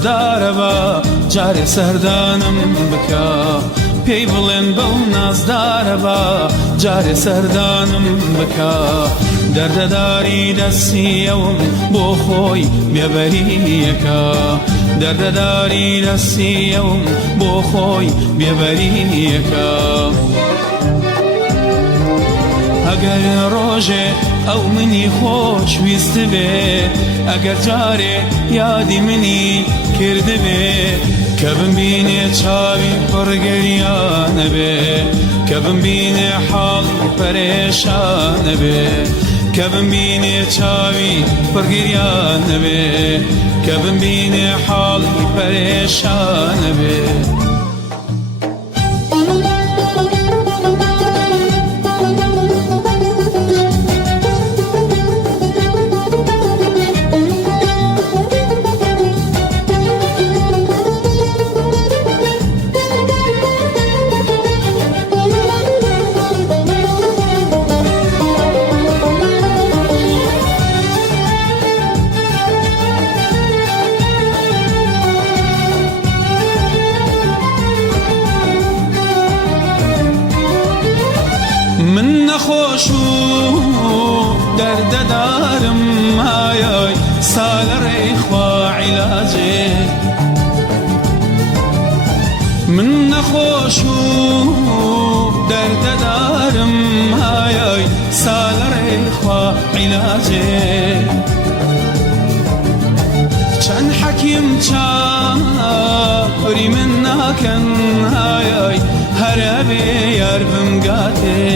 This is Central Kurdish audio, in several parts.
نازدارە بە جارێ سەردانم بکە پێی بڵێن بەو نازدارە بە جارێ سەردانم بکە دەردەداری دەستی ئەوم بۆ خۆی بێبەریەکە دەردەداری دەستی ئەوم بۆ خۆی بێبەریەکە ئەگەر ڕۆژێ ئەو منی خۆشویست بێ ئەگەر جارێ یادی منی کردبێ کە بمبینێ چاوی پڕگەریانە بێ کە بمبینێ حاڵی پەرێشانە بێ کە بمبینێ چاوی پڕگەریانە بێ کە بمبینێ حاڵی پەرێشانە بێ من نەخۆش و دەردەدارم ئایای سالە ڕێیخوا عیلاجێ من نەخۆش و دەردەدارم ئایای سالە ڕێیخوا عیلاجێ چەند حەکیم چاوەری من ناکەن ئایای هەرە بێ یار بمگاتێ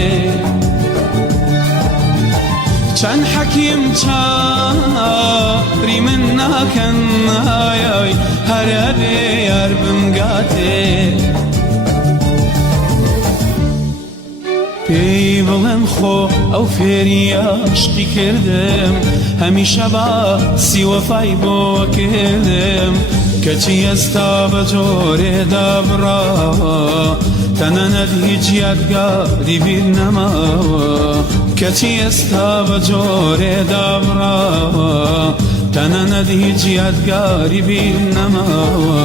چەند حەکیم چاوەری من ناکەن ئایای هەرە بێ یار بمگاتێ پێی بڵێم خۆ ئەو فێری عاشقی کردم هەمیشە باسی وەفای بۆ کردم کەچی ئێستا بە جۆرێدا بڕاوە تەنانەت هیچ یادگاری بیر نەماوە کەچی ئێستا بە جۆرێدا بڕاوە تەنانەت هیچ یادگاری بیر نەماوە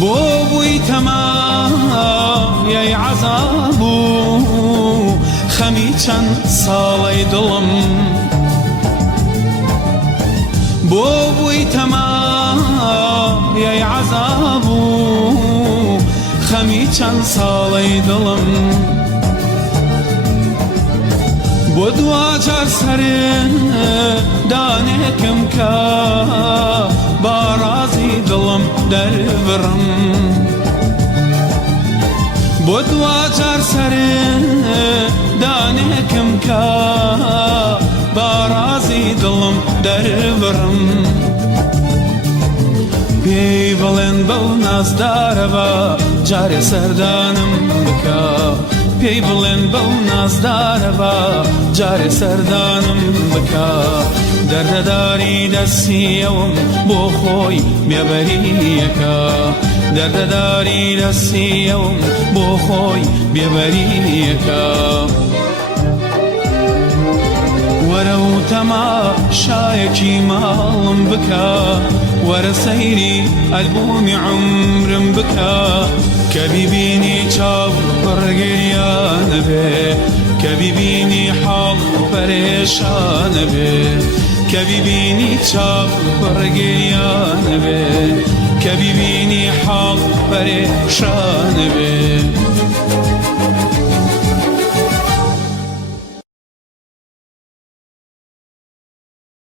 بۆ بووی تەمایەی عەزاب و خەمی چەند ساڵەی دڵم بۆ بووی تەمایەی عەزاب و خەمی چەند ساڵەی دڵم بۆ دوجار سەردانێکم کە بارازی دڵم دەربڕم بۆ دوجار سەردانێکم کە بارازی دڵم دەربڕم پێی بڵێن بەو نازدارە بە جارێ سەردانم بکە پێی بڵێن بەو نازدارە بە جارێ سەردانم بکە دەردەداری دەستی ئەوم بۆ خۆی بێبەریەکە دەردەداری دەستی ئەوم بۆ خۆی بێبەریەکە وەرە و تەماشایەکی ماڵم بکە وەرە سەیری ئەلبومی عومرم بکە کە بیبینی چاو پڕگەریانە بێ کە بیبینی حاڵ پەرێشانە بێ کە بیبینی چاو پڕگەریانە بێ کە بیبینی حاڵ پەرێشانە بێ